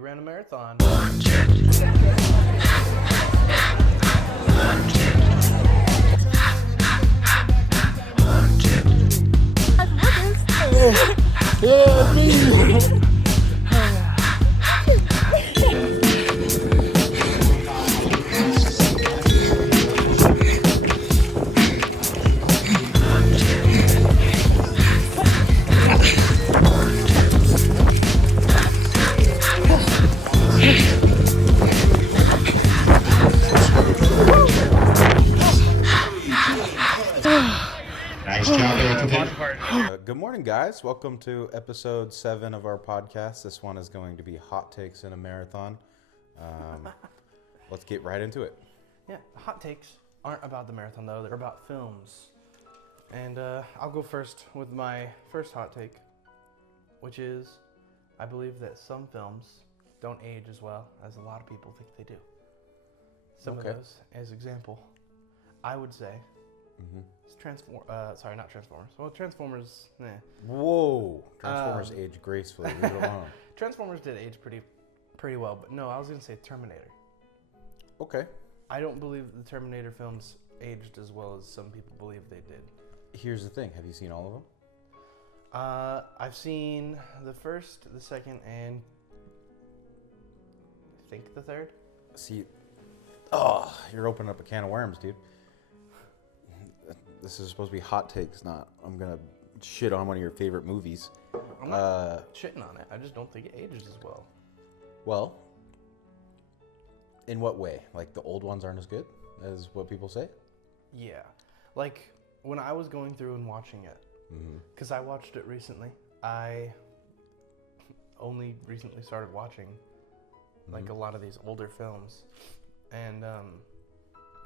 ran a marathon. Nice job, everybody. Good morning, guys. Welcome to episode 7 of our podcast. This one is going to be hot takes in a marathon. Let's get right into it. Yeah, hot takes aren't about the marathon, though. They're about films. And I'll go first with my first hot take, which is I believe that some films don't age as well as a lot of people think they do. Some of those, as example, I would say, not Transformers. Well, Transformers, Whoa! Transformers age gracefully. Leave it alone. Transformers did age pretty well, but no, I was going to say Terminator. Okay. I don't believe the Terminator films aged as well as some people believe they did. Here's the thing. Have you seen all of them? I've seen the first, the second, and I think the third. See, you're opening up a can of worms, dude. This is supposed to be hot takes, not I'm going to shit on one of your favorite movies. I'm not shitting on it. I just don't think it ages as well. Well, in what way? Like the old ones aren't as good as what people say? Yeah. Like when I was going through and watching it, because I watched it recently, I only recently started watching like a lot of these older films. And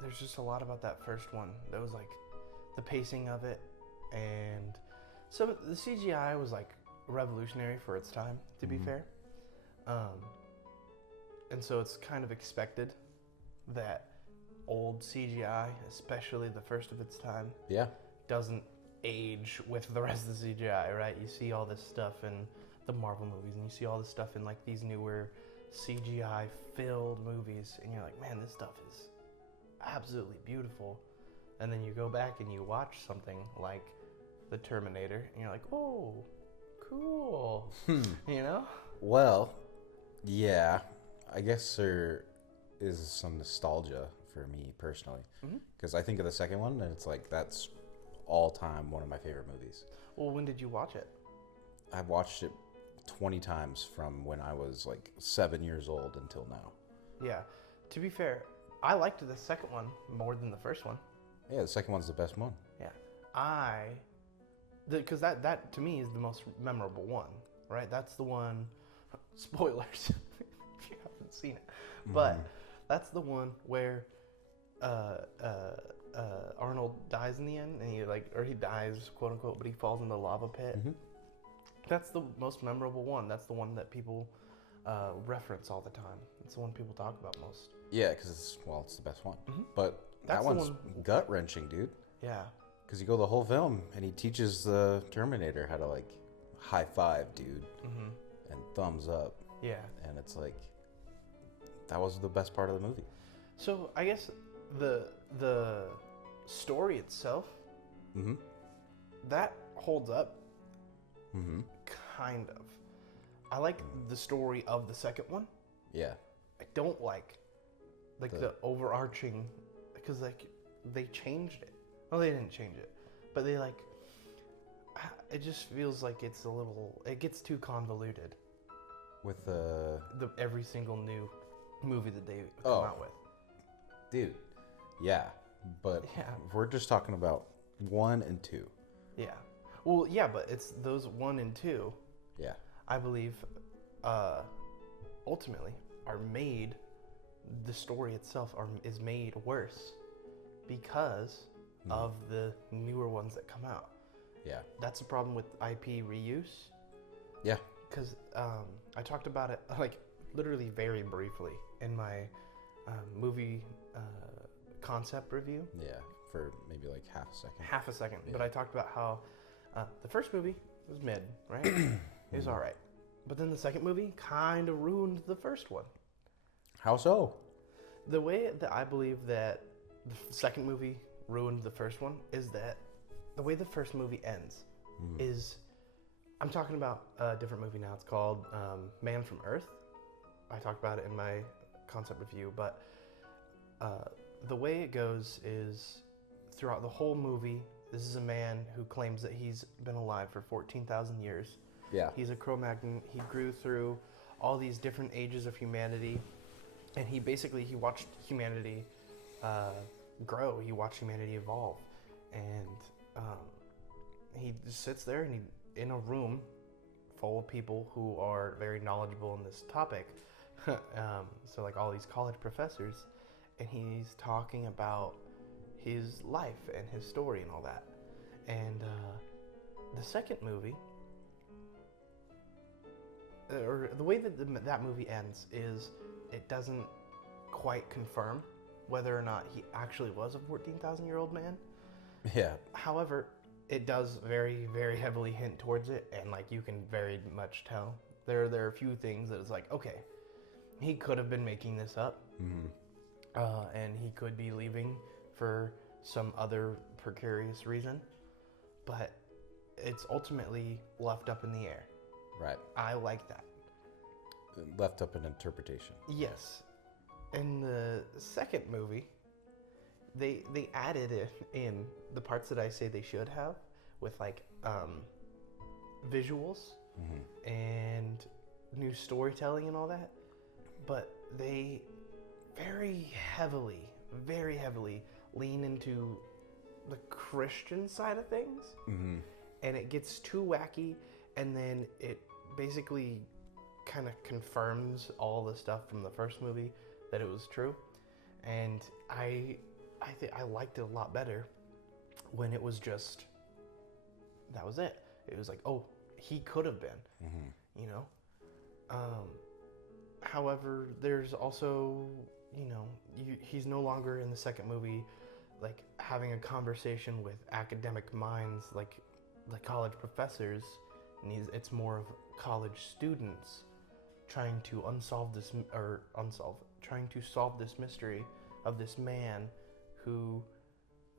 there's just a lot about that first one that was like the pacing of it, and some of the CGI was like revolutionary for its time, to be fair. And so it's kind of expected that old CGI, especially the first of its time, doesn't age with the rest of the CGI, right? You see all this stuff in the Marvel movies, and you see all this stuff in like these newer CGI-filled movies, and you're like, man, this stuff is absolutely beautiful. And then you go back and you watch something like The Terminator, and you're like, oh, cool. You know? Well, yeah. I guess there is some nostalgia for me personally. Because I think of the second one, and it's like, that's all-time one of my favorite movies. Well, when did you watch it? I've watched it 20 times from when I was like 7 years old until now. Yeah. To be fair, I liked the second one more than the first one. Yeah, the second one's the best one. Yeah. Because that to me is the most memorable one, right? That's the one, spoilers, if you haven't seen it, but that's the one where Arnold dies in the end, and he dies, quote unquote, but he falls in the lava pit. That's the most memorable one. That's the one that people reference all the time. It's the one people talk about most. Yeah, because it's the best one. But that one's gut-wrenching, dude. Yeah. Because you go the whole film, and he teaches the Terminator how to, like, high-five, dude, and thumbs up. Yeah. And it's like, that was the best part of the movie. So, I guess the story itself, that holds up, kind of. I like the story of the second one. Yeah. I don't like the overarching, because like they changed it. Well, they didn't change it, but they it just feels like it gets too convoluted With the every single new movie that they come out with. Dude, yeah, but we're just talking about 1 and 2. Yeah. Well, yeah, but it's those 1 and 2. Yeah. I believe, ultimately, are made. The story itself is made worse because of the newer ones that come out. Yeah. That's the problem with IP reuse. Yeah. Because I talked about it like literally very briefly in my movie concept review. Yeah, for maybe like half a second. Yeah. But I talked about how the first movie was mid, right? It was all right. But then the second movie kind of ruined the first one. How so? The way that I believe that the second movie ruined the first one is that the way the first movie ends is... I'm talking about a different movie now. It's called Man from Earth. I talked about it in my concept review, but the way it goes is throughout the whole movie, this is a man who claims that he's been alive for 14,000 years. Yeah. He's a Cro-Magnon. He grew through all these different ages of humanity, and he watched humanity grow. He watched humanity evolve, and he just sits there and in a room full of people who are very knowledgeable in this topic. So like all these college professors, and he's talking about his life and his story and all that. And the second movie, or the way that that movie ends is it doesn't quite confirm whether or not he actually was a 14,000-year-old man. Yeah. However, it does very, very heavily hint towards it, and like you can very much tell. There are a few things that it's like, okay, he could have been making this up, and he could be leaving for some other precarious reason, but it's ultimately left up in the air. Right. I like that. Left up in interpretation. Yes. In the second movie, they added in the parts that I say they should have with like visuals and new storytelling and all that, but they very heavily lean into the Christian side of things, and it gets too wacky, and then it basically kind of confirms all the stuff from the first movie that it was true, and I liked it a lot better when it was just, that was it. It was like, oh, he could have been, you know? However, there's also, you know, he's no longer in the second movie, like, having a conversation with academic minds, like college professors, and it's more of college students trying to trying to solve this mystery of this man who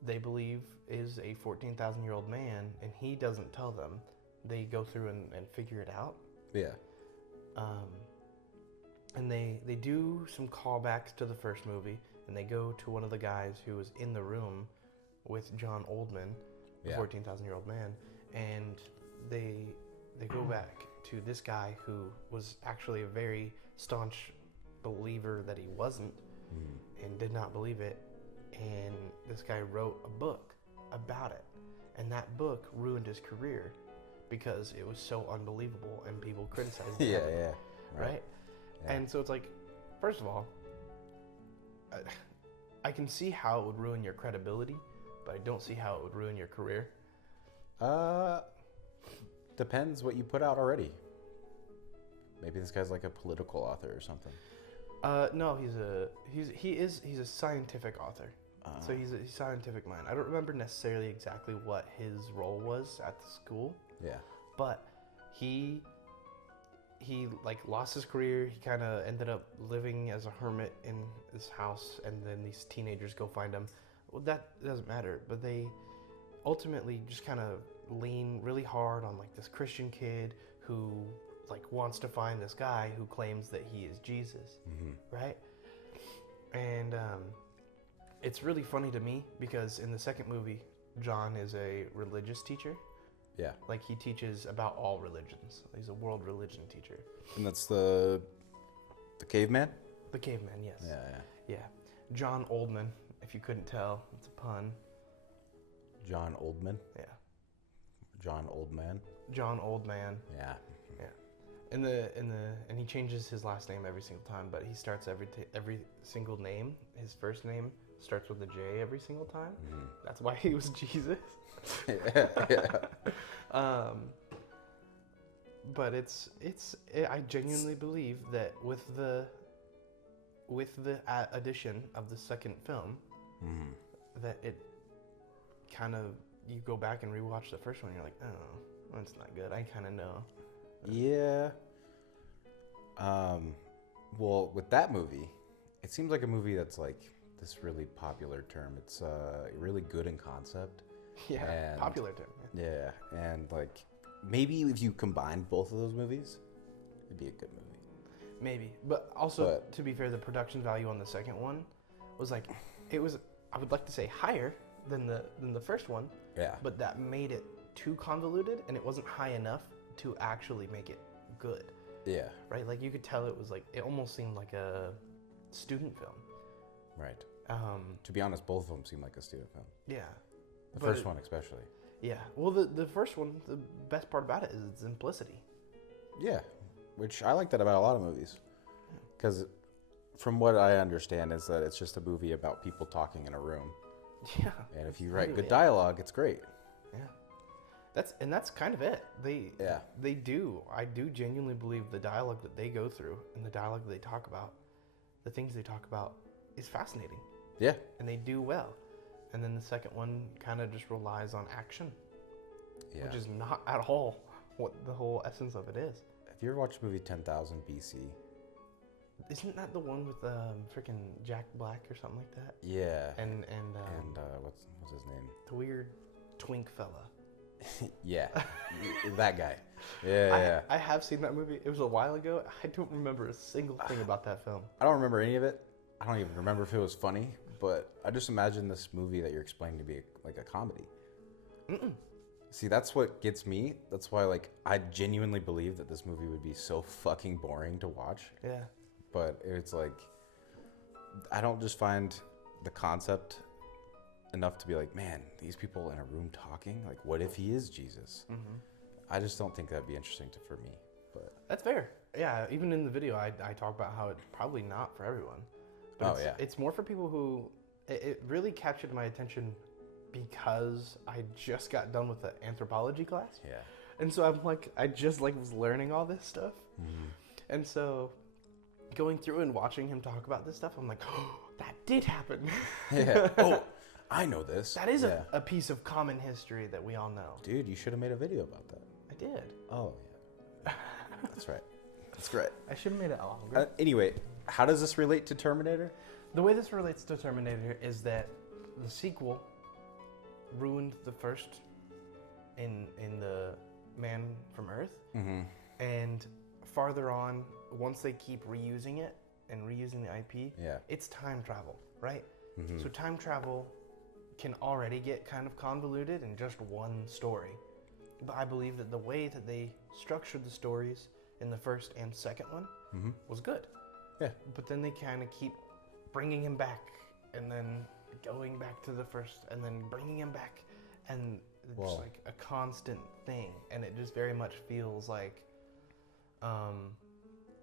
they believe is a 14,000-year-old man, and he doesn't tell them. They go through and figure it out. Yeah. And they do some callbacks to the first movie, and they go to one of the guys who was in the room with John Oldman, the 14,000-year-old man, and they go back to this guy who was actually a very staunch believer that he wasn't, and did not believe it. And this guy wrote a book about it, and that book ruined his career because it was so unbelievable and people criticized him. Right? Yeah. And so it's like, first of all, I can see how it would ruin your credibility, but I don't see how it would ruin your career. Depends what you put out already. Maybe this guy's like a political author or something. No, he's a scientific author. So he's a scientific mind. I don't remember necessarily exactly what his role was at the school. Yeah. But he like lost his career. He kind of ended up living as a hermit in this house, and then these teenagers go find him. Well, that doesn't matter, but they ultimately just kind of lean really hard on like this Christian kid who like wants to find this guy who claims that he is Jesus, right? And it's really funny to me because in the second movie, John is a religious teacher. Yeah. Like he teaches about all religions. He's a world religion teacher. And that's the caveman? The caveman, yes. Yeah. John Oldman, if you couldn't tell, it's a pun. John Oldman? Yeah. John Oldman? John Oldman. Yeah. And he changes his last name every single time, but he starts every single name. His first name starts with a J every single time. That's why he was Jesus. But I genuinely believe that with the addition of the second film, that it kind of, you go back and rewatch the first one, you're like, oh, that's not good. I kind of know. Yeah. Well, with that movie, it seems like a movie that's like this really popular term. It's really good in concept. Yeah, and, popular term. Yeah, and like maybe if you combined both of those movies, it'd be a good movie. Maybe, but also to be fair, the production value on the second one was like, it was, I would like to say higher than the first one. Yeah. But that made it too convoluted, and it wasn't high enough to actually make it good. Yeah. Right? Like you could tell it was like, it almost seemed like a student film. Right. To be honest, both of them seem like a student film. Yeah. The first one especially. Yeah. Well, the first one, the best part about it is its simplicity. Yeah. Which I like that about a lot of movies. Because from what I understand is that it's just a movie about people talking in a room. Yeah. And if you write good dialogue, it's great. Yeah. That's kind of it. I do genuinely believe the dialogue that they go through and the dialogue that they talk about, the things they talk about is fascinating. Yeah. And they do well. And then the second one kind of just relies on action. Yeah. Which is not at all what the whole essence of it is. Have you ever watched the movie 10,000 BC? Isn't that the one with freaking Jack Black or something like that? Yeah. And what's his name? The weird twink fella. Yeah, that guy. Yeah. I have seen that movie. It was a while ago. I don't remember a single thing about that film. I don't remember any of it. I don't even remember if it was funny, but I just imagine this movie that you're explaining to be like a comedy. Mm-mm. See, that's what gets me. That's why, like, I genuinely believe that this movie would be so fucking boring to watch. Yeah. But it's like, I don't just find the concept enough to be like, man, these people in a room talking, like, what if he is Jesus? Mm-hmm. I just don't think that'd be interesting for me. But that's fair. Yeah, even in the video, I talk about how it's probably not for everyone. But it's more for people who, it really captured my attention because I just got done with the anthropology class. Yeah. And so I'm like, I just like was learning all this stuff. Mm-hmm. And so going through and watching him talk about this stuff, I'm like, oh, that did happen. Yeah. Oh, I know this. That is a piece of common history that we all know. Dude, you should have made a video about that. I did. Oh, yeah. That's right. That's right. I should have made it longer. Anyway, how does this relate to Terminator? The way this relates to Terminator is that the sequel ruined the first in the Man from Earth. Mm-hmm. And farther on, once they keep reusing it and reusing the IP, it's time travel, right? Mm-hmm. So time travel can already get kind of convoluted in just one story. But I believe that the way that they structured the stories in the first and second one was good. Yeah. But then they kind of keep bringing him back and then going back to the first and then bringing him back. And it's just like a constant thing. And it just very much feels like,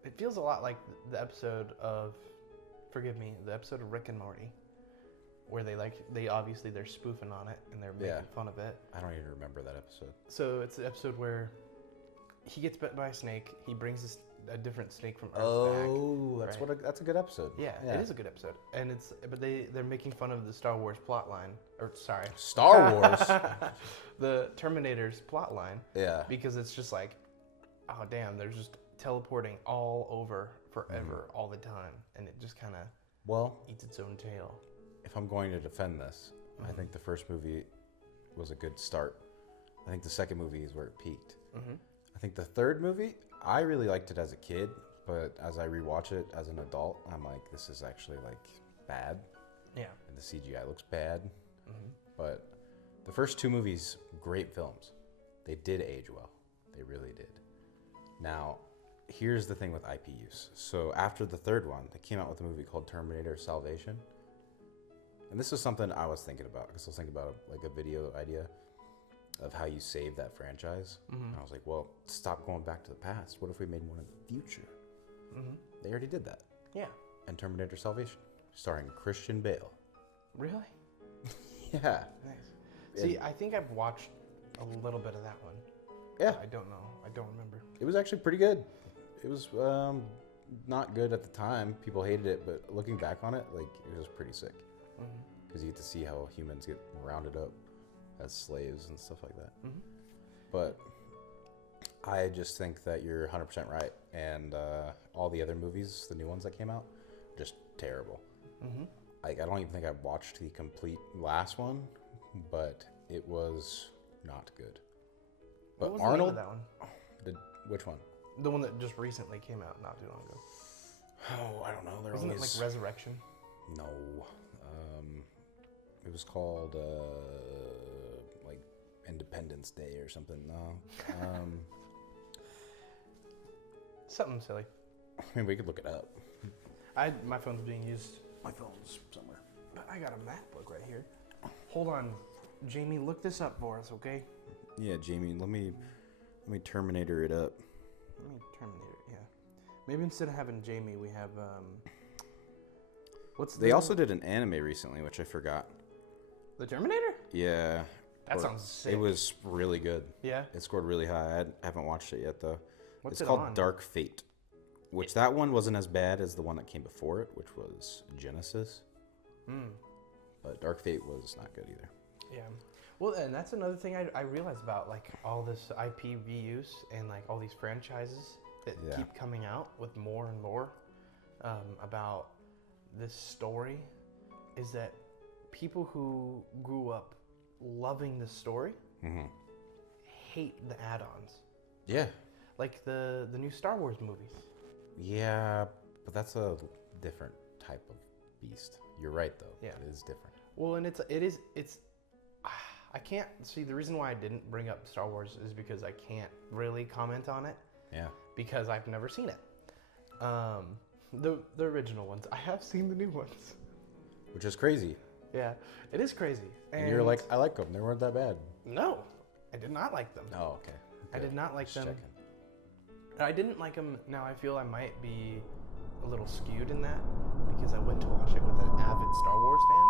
it feels a lot like the episode of, the episode of Rick and Morty. Where they obviously they're spoofing on it and they're making fun of it. I don't even remember that episode. So it's the episode where he gets bit by a snake. He brings a different snake from Earth back. Oh, that's a good episode. Yeah, it is a good episode. And they're making fun of the Star Wars plot line. Star Wars. The Terminator's plot line. Yeah. Because it's just like, oh damn, they're just teleporting all over forever all the time, and it just kind of eats its own tail. If I'm going to defend this, I think the first movie was a good start. I think the second movie is where it peaked. Mm-hmm. I think the third movie, I really liked it as a kid, but as I rewatch it as an adult, I'm like, this is actually like bad. Yeah. And the CGI looks bad. Mm-hmm. But the first two movies, great films. They did age well. They really did. Now, here's the thing with IP use. So after the third one, they came out with a movie called Terminator Salvation. And this was something I was thinking about, because I was thinking about like a video idea of how you save that franchise. Mm-hmm. And I was like, well, stop going back to the past. What if we made one in the future? Mm-hmm. They already did that. Yeah. And Terminator Salvation, starring Christian Bale. Really? Yeah. Nice. See, I think I've watched a little bit of that one. Yeah. I don't know. I don't remember. It was actually pretty good. It was not good at the time. People hated it, but looking back on it, like, it was pretty sick. Because you get to see how humans get rounded up as slaves and stuff like that. Mm-hmm. But I just think that you're 100% right. And all the other movies, the new ones that came out, just terrible. Mm-hmm. Like, I don't even think I watched the complete last one, but it was not good. But what was Arnold, the name of that one? Which one? The one that just recently came out not too long ago. Oh, I don't know. Wasn't it like Resurrection? No. It was called like Independence Day or something. No. Something silly. I mean, we could look it up. My phone's being used. My phone's somewhere. But I got a MacBook right here. Hold on, Jamie. Look this up for us, okay? Yeah, Jamie. Let me Terminator it up. Let me Terminator it. Yeah. Maybe instead of having Jamie, we have They also did an anime recently, which I forgot. The Terminator? Yeah. That sounds sick. It was really good. Yeah. It scored really high. I haven't watched it yet though. What's it's it called on? Dark Fate. Which that one wasn't as bad as the one that came before it, which was Genesis. But Dark Fate was not good either. Yeah. Well, and that's another thing I realized about like all this IP reuse and like all these franchises that keep coming out with more and more about this story is that people who grew up loving the story hate the add-ons. Yeah. Like the new Star Wars movies. Yeah, but that's a different type of beast. You're right though. Yeah. It is different. Well, and it's I can't see the reason why I didn't bring up Star Wars is because I can't really comment on it. Yeah. Because I've never seen it. The original ones. I have seen the new ones. Which is crazy. Yeah, it is crazy. And you're like, I like them. They weren't that bad. No, I did not like them. Oh, okay. I did not like them. Checking. I didn't like them. Now I feel I might be a little skewed in that because I went to watch it with an avid Star Wars fan.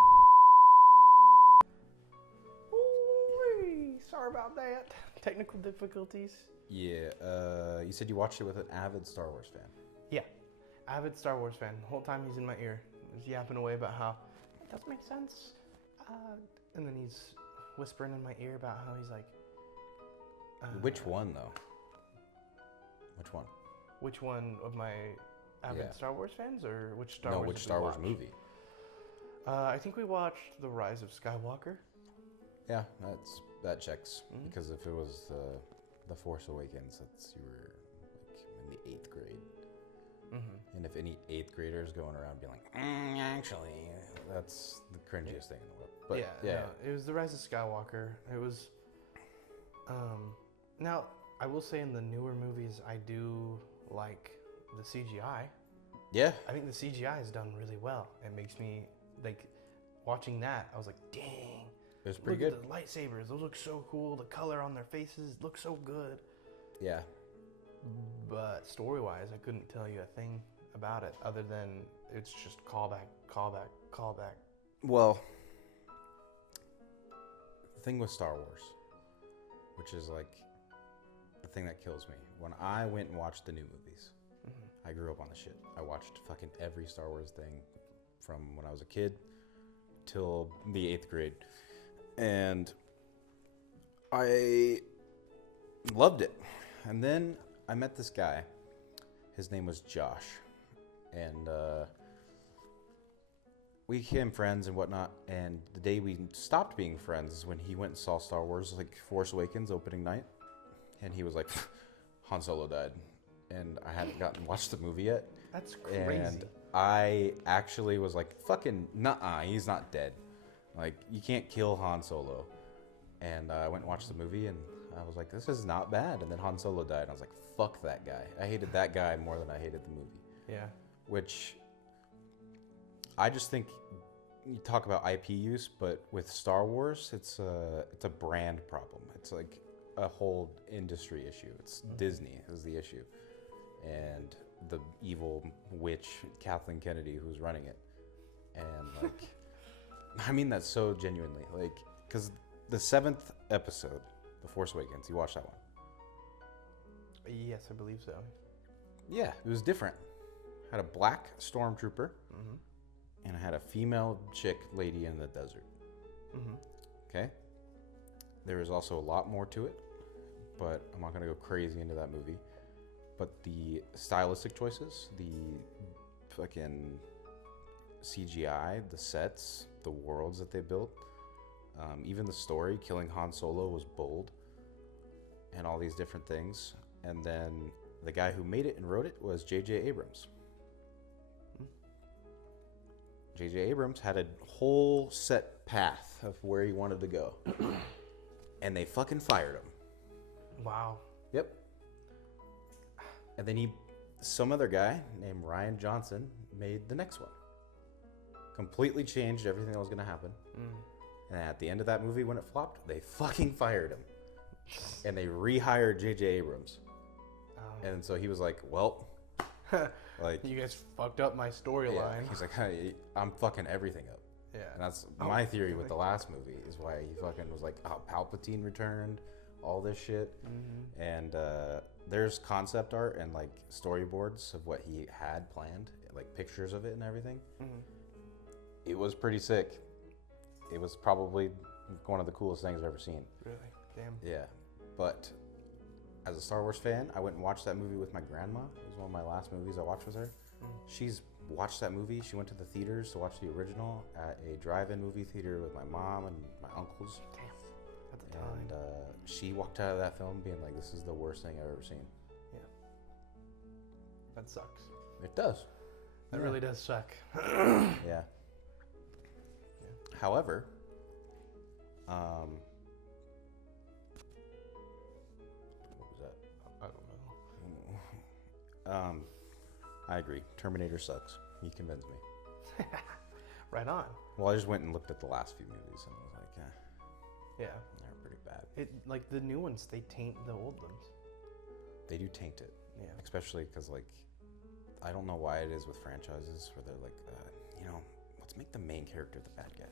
Ooh, sorry about that. Technical difficulties. Yeah. You said you watched it with an avid Star Wars fan. Yeah, avid Star Wars fan. The whole time he's in my ear, he's yapping away about how it doesn't make sense, and then he's whispering in my ear about how he's like. Which one though? Which one? Which one of my avid Star Wars fans, or which Star Wars? No, which Star Wars movie? I think we watched The Rise of Skywalker. Yeah, that checks because if it was the Force Awakens, you were like in the 8th grade. And if any 8th grader is going around being like, actually, that's the cringiest thing in the world. But yeah. No, it was The Rise of Skywalker. It was. Now, I will say in the newer movies, I do like the CGI. Yeah. I think the CGI is done really well. It makes me, like, watching that, I was like, dang. It was pretty good. Look at the lightsabers. Those look so cool. The color on their faces looks so good. Yeah. But story-wise, I couldn't tell you a thing about it other than it's just callback. Well, the thing with Star Wars, which is like the thing that kills me, when I went and watched the new movies, I grew up on the shit. I watched fucking every Star Wars thing from when I was a kid till the 8th grade. And I loved it. And then I met this guy. His name was Josh. And we became friends and whatnot. And the day we stopped being friends is when he went and saw Star Wars, like Force Awakens opening night. And he was like, Han Solo died. And I hadn't watched the movie yet. That's crazy. And I actually was like, fucking, nuh-uh, he's not dead. Like, you can't kill Han Solo. And I went and watched the movie, and I was like, this is not bad. And then Han Solo died, and I was like, fuck that guy. I hated that guy more than I hated the movie. Yeah. Which, I just think, you talk about IP use, but with Star Wars, it's a brand problem. It's like a whole industry issue. It's Disney is the issue. And the evil witch, Kathleen Kennedy, who's running it. And, like... I mean that so genuinely, like, because the 7th episode, The Force Awakens, you watched that one? Yes, I believe so. Yeah, it was different. I had a black stormtrooper, and I had a female chick lady in the desert. Okay? There was also a lot more to it, but I'm not going to go crazy into that movie. But the stylistic choices, the fucking CGI, the sets, the worlds that they built, even the story, killing Han Solo was bold, and all these different things. And then the guy who made it and wrote it was J.J. Abrams. J.J. Abrams had a whole set path of where he wanted to go. And they fucking fired him. Wow. Yep. And then some other guy named Ryan Johnson made the next one. Completely changed everything that was going to happen. And at the end of that movie, when it flopped, they fucking fired him. And they rehired J.J. Abrams. Oh. And so he was like, well, like, you guys fucked up my storyline. Yeah, he's like, hey, I'm fucking everything up. Yeah. And that's my theory with the last movie, is why he fucking was like, oh, Palpatine returned, all this shit. Mm-hmm. And there's concept art and like storyboards of what he had planned, like pictures of it and everything. Mm-hmm. It was pretty sick. It was probably one of the coolest things I've ever seen. Really? Damn. Yeah. But as a Star Wars fan, I went and watched that movie with my grandma. It was one of my last movies I watched with her. She's watched that movie. She went to the theaters to watch the original at a drive-in movie theater with my mom and my uncles. Damn. At the time. And she walked out of that film being like, this is the worst thing I've ever seen. Yeah. That sucks. It does. That really does suck. Yeah. However, what was that? I don't know. I agree. Terminator sucks. You convinced me. Right on. Well, I just went and looked at the last few movies and was like, yeah, they're pretty bad. It like the new ones, they taint the old ones. They do taint it. Yeah. Especially because like, I don't know why it is with franchises where they're like, let's make the main character the bad guy.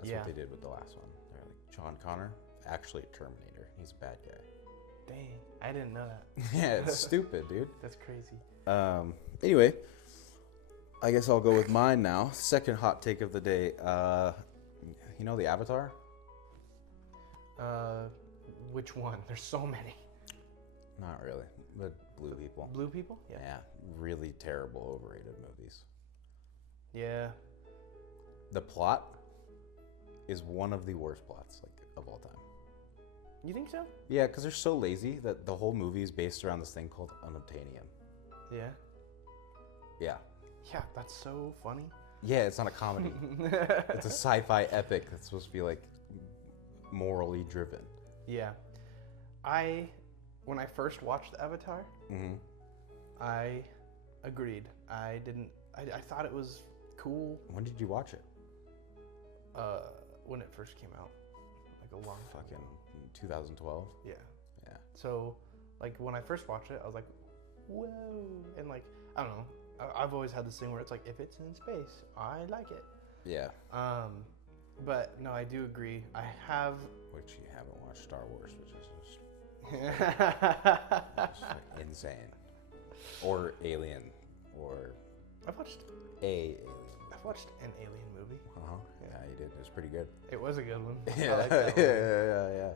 That's what they did with the last one. They're like, John Connor, actually a Terminator. He's a bad guy. Dang, I didn't know that. Yeah, it's stupid, dude. That's crazy. Anyway, I guess I'll go with mine now. Second hot take of the day. You know the Avatar? Which one? There's so many. Not really. The blue people. Blue people? Yeah. Really terrible, overrated movies. Yeah. The plot is one of the worst plots of all time. You think so? Yeah, because they're so lazy that the whole movie is based around this thing called unobtainium. Yeah. Yeah. Yeah, that's so funny. Yeah, it's not a comedy. It's a sci-fi epic that's supposed to be like morally driven. Yeah. When I first watched Avatar, I agreed. I thought it was cool. When did you watch it? When it first came out, like a long time fucking ago. 2012. Yeah. Yeah. So, like when I first watched it, I was like, whoa, and like I don't know. I've always had this thing where it's like, if it's in space, I like it. Yeah. But no, I do agree. I have. Which you haven't watched Star Wars, which is just insane. Or Alien, or. I've watched. Alien. I've watched an Alien movie. Yeah, you did. It was pretty good. It was a good one. Yeah. I like that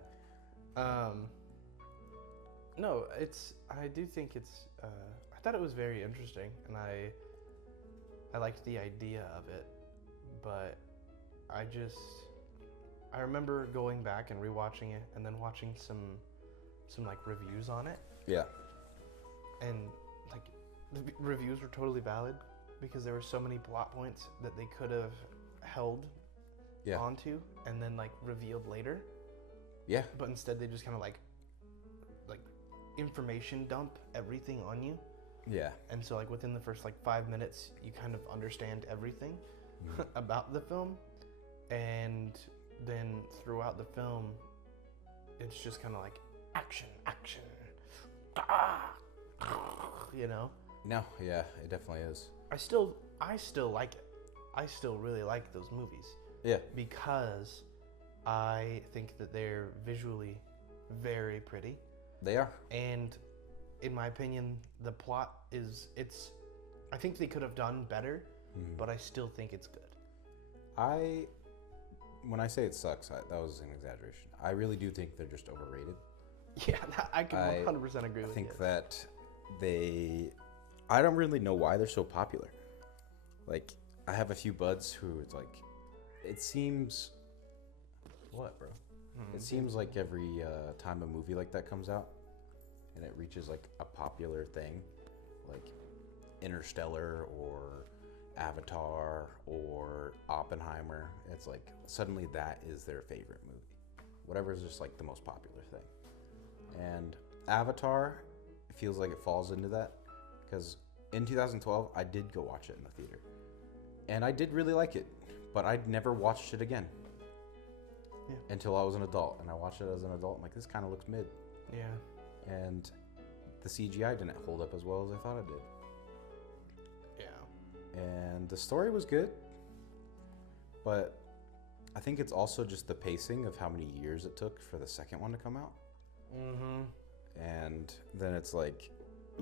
Yeah. No, I do think it's. I thought it was very interesting, and I liked the idea of it, but I remember going back and rewatching it, and then watching some like reviews on it. Yeah. And like the reviews were totally valid because there were so many plot points that they could have held onto and then like revealed later. Yeah. But instead they just kind of like information dump everything on you. Yeah. And so like within the first like 5 minutes you kind of understand everything about the film, and then throughout the film it's just kind of like action, you know? No, yeah, it definitely is. I still like it. I still really like those movies. Yeah. Because I think that they're visually very pretty. They are. And in my opinion, the plot I think they could have done better, but I still think it's good. When I say it sucks, that was an exaggeration. I really do think they're just overrated. Yeah, I can 100% agree with you. I think that I don't really know why they're so popular. Like, I have a few buds who it's like, it seems... What, bro? Mm-hmm. It seems like every time a movie like that comes out, and it reaches like a popular thing, like Interstellar or Avatar or Oppenheimer, it's like suddenly that is their favorite movie. Whatever is just like the most popular thing. And Avatar feels like it falls into that, because in 2012 I did go watch it in the theater, and I did really like it, but I'd never watched it again until I was an adult, and I watched it as an adult. I'm like, this kind of looks mid. Yeah. And the CGI didn't hold up as well as I thought it did. Yeah. And the story was good, but I think it's also just the pacing of how many years it took for the second one to come out. Mm-hmm. And then it's like,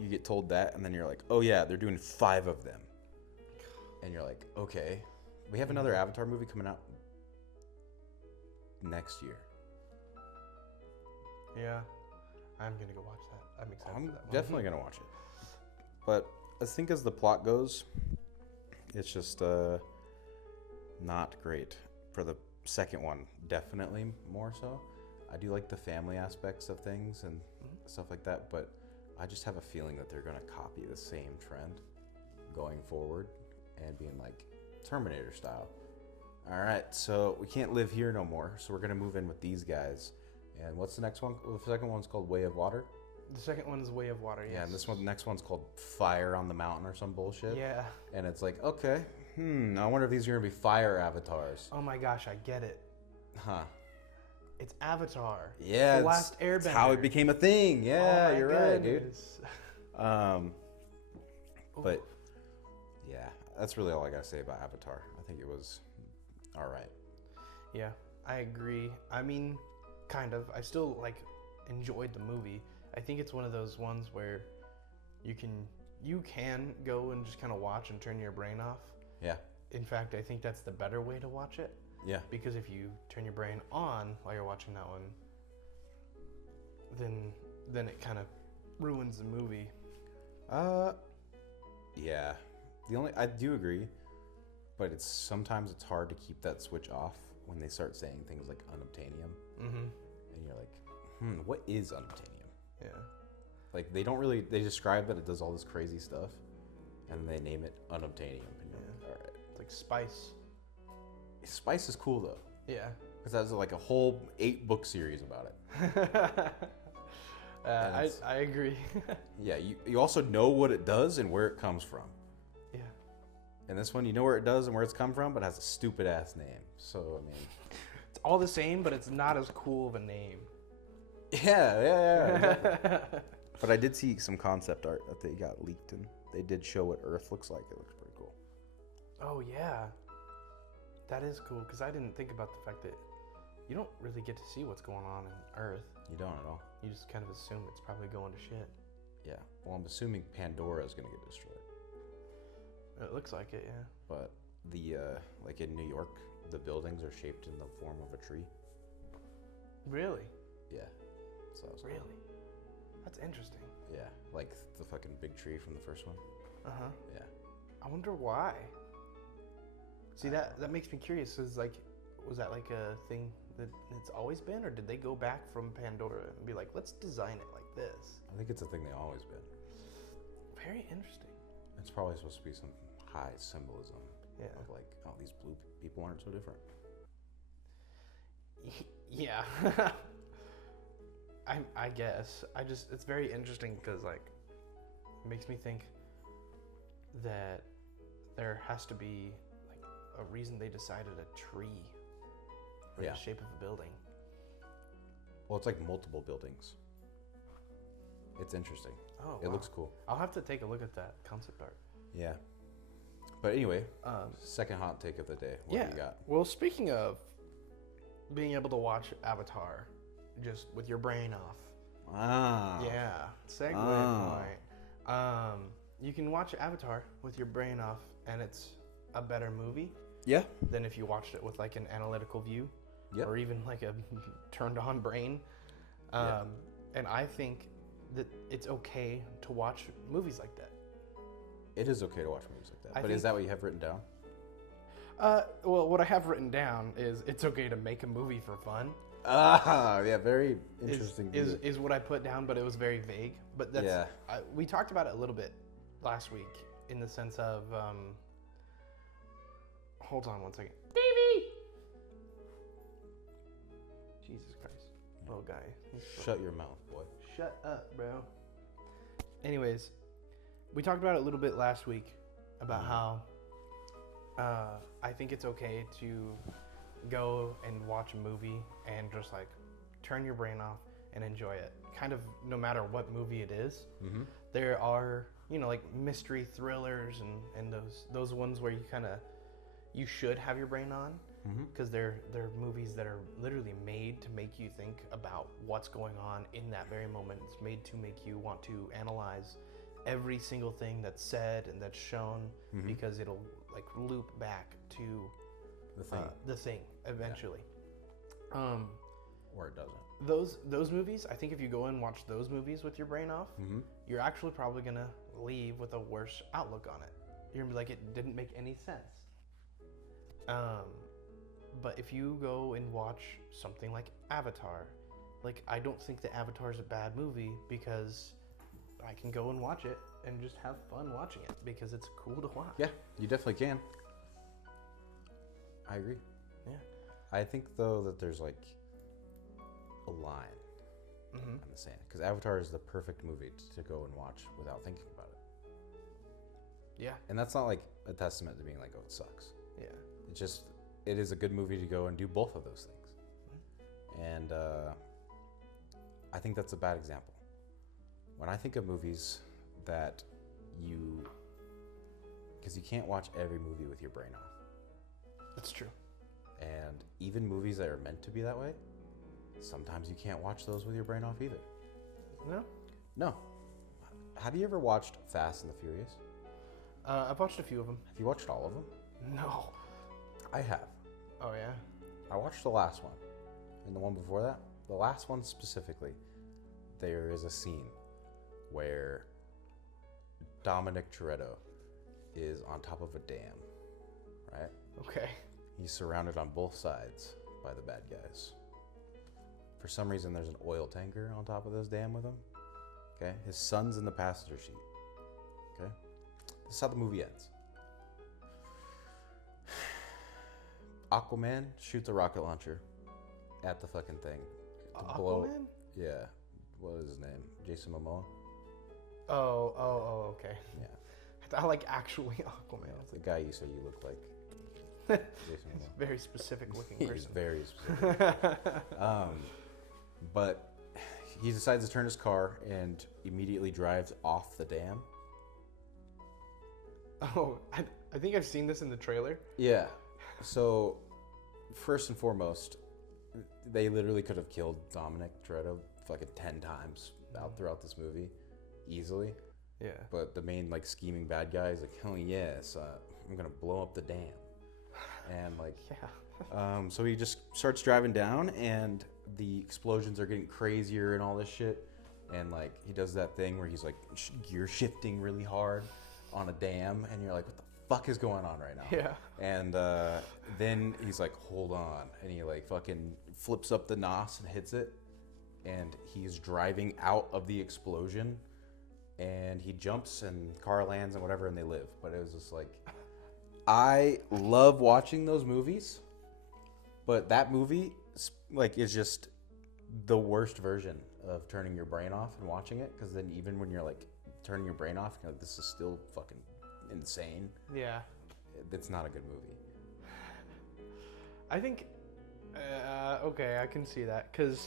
you get told that, and then you're like, oh yeah, they're doing 5 of them. And you're like, okay. We have another Avatar movie coming out next year. Yeah. I'm going to go watch that. I'm excited for that one. I'm definitely going to watch it. But I think as the plot goes, it's just not great. For the second one, definitely more so. I do like the family aspects of things and stuff like that, but I just have a feeling that they're going to copy the same trend going forward and being like Terminator style. All right, so we can't live here no more, so we're going to move in with these guys. And what's the next one? The second one's called Way of Water? The second one is Way of Water, yes. Yeah, and the next one's called Fire on the Mountain or some bullshit. Yeah. And it's like, okay, I wonder if these are going to be fire avatars. Oh my gosh, I get it. Huh. It's Avatar. Yeah. The Last Airbender. It's how it became a thing. Yeah, you're right, dude. But, yeah, that's really all I got to say about Avatar. I think it was all right. Yeah, I agree. I mean, kind of. I still, enjoyed the movie. I think it's one of those ones where you can go and just kind of watch and turn your brain off. Yeah. In fact, I think that's the better way to watch it. Yeah. Because if you turn your brain on while you're watching that one, then it kind of ruins the movie. Yeah. I do agree, but sometimes it's hard to keep that switch off when they start saying things like unobtainium. Mm-hmm. And you're like, what is unobtainium? Yeah. Like, they describe that it does all this crazy stuff, and they name it unobtainium. And you're like, all right. It's like spice. Spice is cool, though. Yeah. Because that's like a whole 8-book series about it. I agree. Yeah, you also know what it does and where it comes from. Yeah. And this one, you know where it does and where it's come from, but it has a stupid-ass name. So, I mean... It's all the same, but it's not as cool of a name. Yeah. Exactly. But I did see some concept art that they got leaked, and they did show what Earth looks like. It looks pretty cool. Oh, yeah. That is cool, because I didn't think about the fact that you don't really get to see what's going on in Earth. You don't at all. You just kind of assume it's probably going to shit. Yeah. Well, I'm assuming Pandora is going to get destroyed. It looks like it, yeah. But like in New York, the buildings are shaped in the form of a tree. Really? Yeah. So really? Cool. That's interesting. Yeah. Like the fucking big tree from the first one. Uh-huh. Yeah. I wonder why. See, that makes me curious. Was that like a thing that it's always been, or did they go back from Pandora and be like, let's design it like this? I think it's a thing they've always been. Very interesting. It's probably supposed to be some high symbolism. Yeah. Of like, oh, these blue people aren't so different. Yeah. I guess. It's very interesting because, it makes me think that there has to be, a reason they decided a tree for the shape of a building. Well, it's like multiple buildings. It's interesting. Oh, it looks cool. I'll have to take a look at that concept art. Yeah. But anyway, second hot take of the day. What do you got? Well, speaking of being able to watch Avatar just with your brain off. Ah. Yeah. Segue point. You can watch Avatar with your brain off, and it's a better movie. Yeah. Than if you watched it with an analytical view. Yep. Or even a turned on brain. And I think that it's okay to watch movies like that. It is okay to watch movies like that. But is that what you have written down? Well, what I have written down is it's okay to make a movie for fun. Yeah, very interesting. Is what I put down, but it was very vague. But that's we talked about it a little bit last week in the sense of hold on one second. Davey! Jesus Christ. Little guy. Shut your mouth, boy. Shut up, bro. Anyways, we talked about it a little bit last week about how I think it's okay to go and watch a movie and just like turn your brain off and enjoy it. Kind of no matter what movie it is. Mm-hmm. There are, like mystery thrillers and those ones where you should have your brain on because they're movies that are literally made to make you think about what's going on in that very moment. It's made to make you want to analyze every single thing that's said and that's shown because it'll like loop back to the thing eventually. Yeah. Or it doesn't. Those movies, I think if you go and watch those movies with your brain off, you're actually probably gonna leave with a worse outlook on it. You're gonna be like, it didn't make any sense. But if you go and watch something like Avatar, like I don't think that Avatar is a bad movie because I can go and watch it and just have fun watching it because it's cool to watch. Yeah, you definitely can. I agree. Yeah. I think though that there's like a line in the sand because Avatar is the perfect movie to go and watch without thinking about it. Yeah. And that's not like a testament to being like, oh, it sucks. Yeah. It's just, it is a good movie to go and do both of those things. And I think that's a bad example. When I think of movies that because you can't watch every movie with your brain off. That's true. And even movies that are meant to be that way, sometimes you can't watch those with your brain off either. No. Have you ever watched Fast and the Furious? I've watched a few of them. Have you watched all of them? No. I have. Oh, yeah? I watched the last one. And the one before that. The last one specifically, there is a scene where Dominic Toretto is on top of a dam, right? Okay. He's surrounded on both sides by the bad guys. For some reason, there's an oil tanker on top of this dam with him. Okay? His son's in the passenger seat. Okay? This is how the movie ends. Aquaman shoots a rocket launcher at the fucking thing. Aquaman? Yeah. What is his name? Jason Momoa? Oh, okay. Yeah. I like actually Aquaman. Yeah, the guy you say you look like. Jason Momoa. Very specific looking person. He's very specific. But he decides to turn his car and immediately drives off the dam. Oh, I think I've seen this in the trailer. Yeah. So, first and foremost, they literally could have killed Dominic Toretto fucking 10 times out throughout this movie, easily. Yeah. But the main like scheming bad guy is like, oh yes, I'm gonna blow up the dam, and like, yeah. So he just starts driving down, and the explosions are getting crazier and all this shit, and like he does that thing where he's like gear shifting really hard on a dam, and you're like, what the fuck is going on right now? Yeah. And then he's like, hold on, and he like fucking flips up the NOS and hits it, and he's driving out of the explosion, and he jumps and car lands and whatever, and they live. But it was just like, I love watching those movies, but that movie like is just the worst version of turning your brain off and watching it, because then even when you're like turning your brain off, you're like, this is still fucking insane. Yeah. It's not a good movie. I think okay, I can see that, because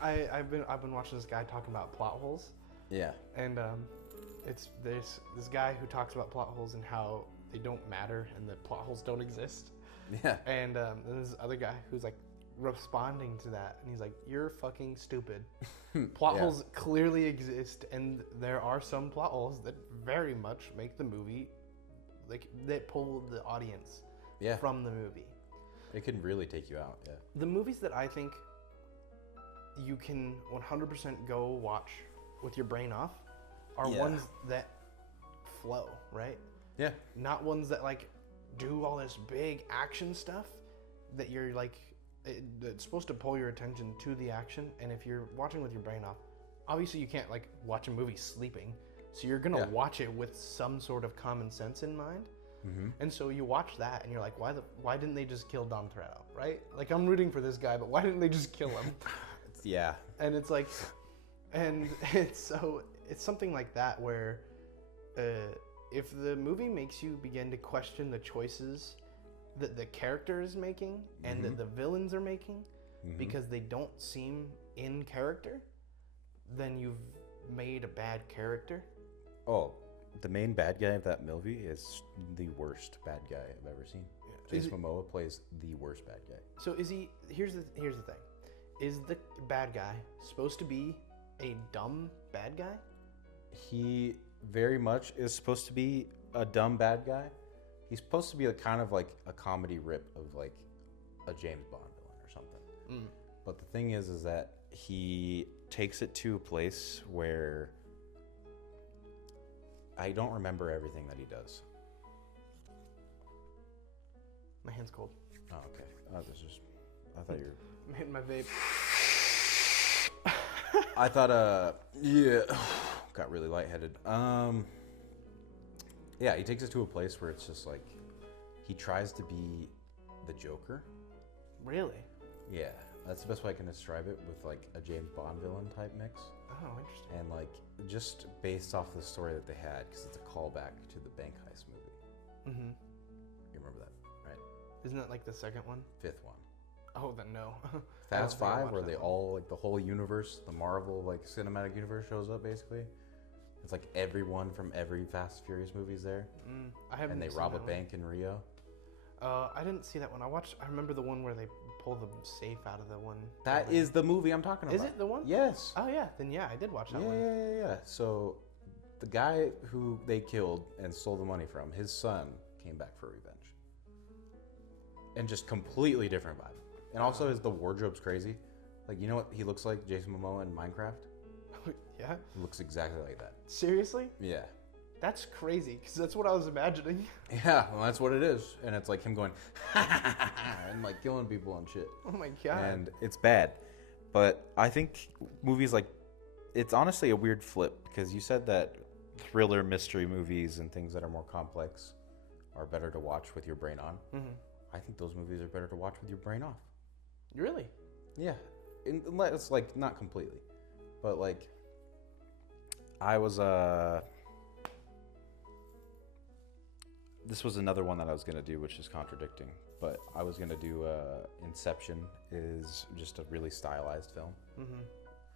I've been watching this guy talking about plot holes. Yeah. And it's this guy who talks about plot holes and how they don't matter and that plot holes don't exist. Yeah. And there's this other guy who's like responding to that, and he's like, you're fucking stupid. Plot holes clearly exist, and there are some plot holes that very much make the movie, like, that pull the audience from the movie. It can really take you out. Yeah. The movies that I think you can 100% go watch with your brain off are Yeah. ones that flow, right? Yeah. Not ones that like do all this big action stuff that you're like it's supposed to pull your attention to the action. And if you're watching with your brain off, obviously you can't like watch a movie sleeping, so you're gonna watch it with some sort of common sense in mind. And so you watch that and you're like, why didn't they just kill Dom Toretto, right? Like, I'm rooting for this guy, but why didn't they just kill him? Yeah. And it's like, and it's something like that where if the movie makes you begin to question the choices that the character is making and that the villains are making because they don't seem in character, then you've made a bad character. Oh, the main bad guy of that movie is the worst bad guy I've ever seen. Yeah. Jason Momoa plays the worst bad guy. So is he? Here's the thing. Is the bad guy supposed to be a dumb bad guy? He very much is supposed to be a dumb bad guy. He's supposed to be kind of like a comedy rip of like a James Bond villain or something. But the thing is that he takes it to a place where I don't remember everything that he does. My hand's cold. Oh, okay. I thought you were... I'm hitting my vape. I thought, yeah, got really lightheaded. Yeah, he takes it to a place where it's just like, he tries to be the Joker. Really? Yeah, that's the best way I can describe it, with like a James Bond villain type mix. Oh, interesting. And like, just based off the story that they had, because it's a callback to the bank heist movie. You remember that, right? Isn't that like the second one? Fifth one. Oh, then no. Fast Five, where they all, like the whole universe, the Marvel like cinematic universe shows up basically. It's like everyone from every Fast and Furious movie's there. I haven't. And they rob a bank in Rio. I didn't see that one. I remember the one where they pull the safe out of the one. That is the movie I'm talking about. Is it the one? Yes. Oh yeah. Then yeah, I did watch that one. Yeah. So the guy who they killed and stole the money from, his son came back for revenge. And just completely different vibe. And also the wardrobe's crazy. Like, you know what he looks like, Jason Momoa in Minecraft? Yeah? He looks exactly like that. Seriously? Yeah. That's crazy, because that's what I was imagining. Yeah, well, that's what it is. And it's like him going, and like killing people and shit. Oh my god. And it's bad. But I think movies like, it's honestly a weird flip, because you said that thriller mystery movies and things that are more complex are better to watch with your brain on. I think those movies are better to watch with your brain off. Really? Yeah. Unless, like, not completely. But, like, I was, this was another one that I was going to do, which is contradicting. But I was going to do, Inception is just a really stylized film.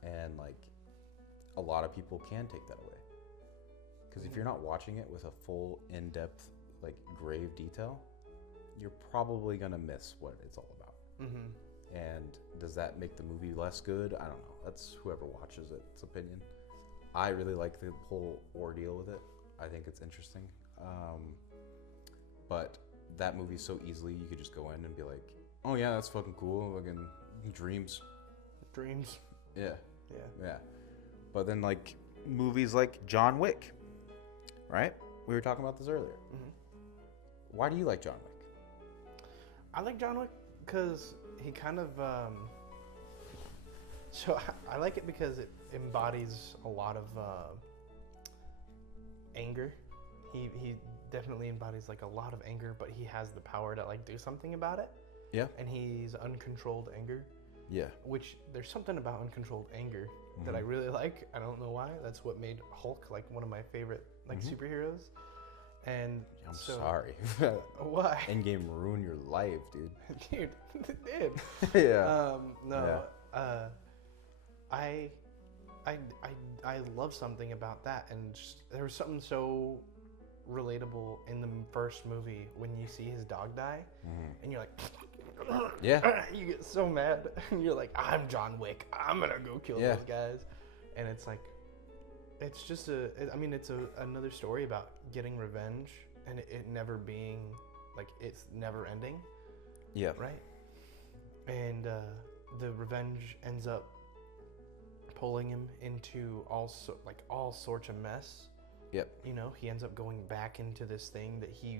And, like, a lot of people can take that away. Because if you're not watching it with a full, in-depth, like, grave detail, you're probably going to miss what it's all about. And does that make the movie less good? I don't know. That's whoever watches it's opinion. I really like the whole ordeal with it. I think it's interesting. But that movie so easily, you could just go in and be like, oh yeah, that's fucking cool. Fucking dreams. Dreams. Yeah. Yeah. But then like movies like John Wick, right? We were talking about this earlier. Why do you like John Wick? I like John Wick because he kind of, so I like it because it embodies a lot of anger. He definitely embodies like a lot of anger, but he has the power to like do something about it. Yeah. And he's uncontrolled anger. Yeah. Which there's something about uncontrolled anger that I really like. I don't know why. That's what made Hulk like one of my favorite like superheroes. And I'm sorry. Why? Endgame ruined your life, dude. Dude, it did. Yeah. I love something about that, and just, there was something so relatable in the first movie when you see his dog die, and you're like, yeah, you get so mad, and you're like, I'm John Wick, I'm gonna go kill those guys, and it's like, it's just it's another story about getting revenge, and it never being like it's never ending. Yeah. Right. And the revenge ends up pulling him into all sorts of mess. Yep. You know, he ends up going back into this thing that he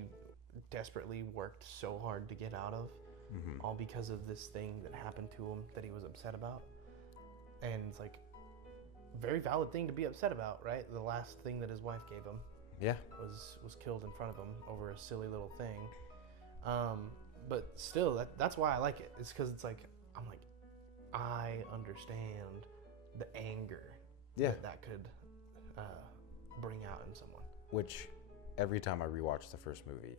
desperately worked so hard to get out of, all because of this thing that happened to him that he was upset about. And it's like, very valid thing to be upset about, right? The last thing that his wife gave him, was killed in front of him over a silly little thing. But still, that's why I like it. It's because it's like, I'm like, I understand the anger that could bring out in someone. Which, every time I rewatch the first movie,